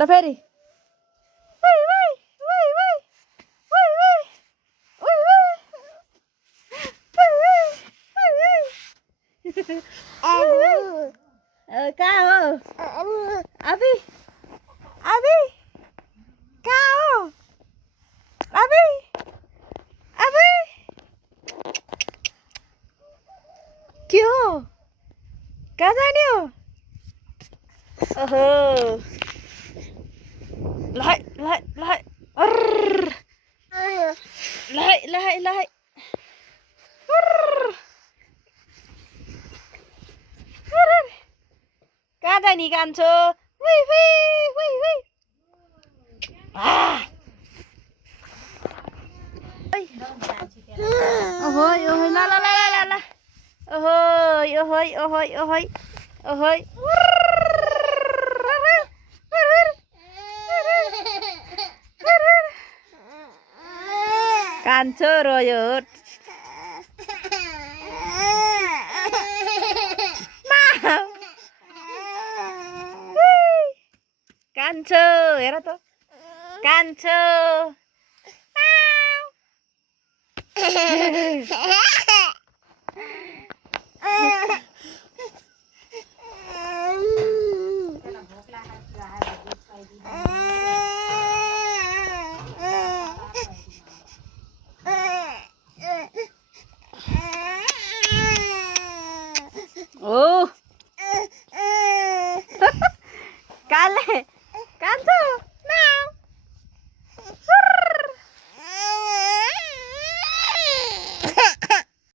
ल फेरि कहाँ हो अभी अभी कहाँ हो अभी अभी क्यों कहाँ जाने हो ओहो लहै लहै लहै लहै लहै लहै कहाँ जाने कान्छो ओहो ओहो ल ल ल ल ल ओहो ओहो ओहो ओहो ओहो कान्छो रोयो कान्छो हेर त कान्छो ओ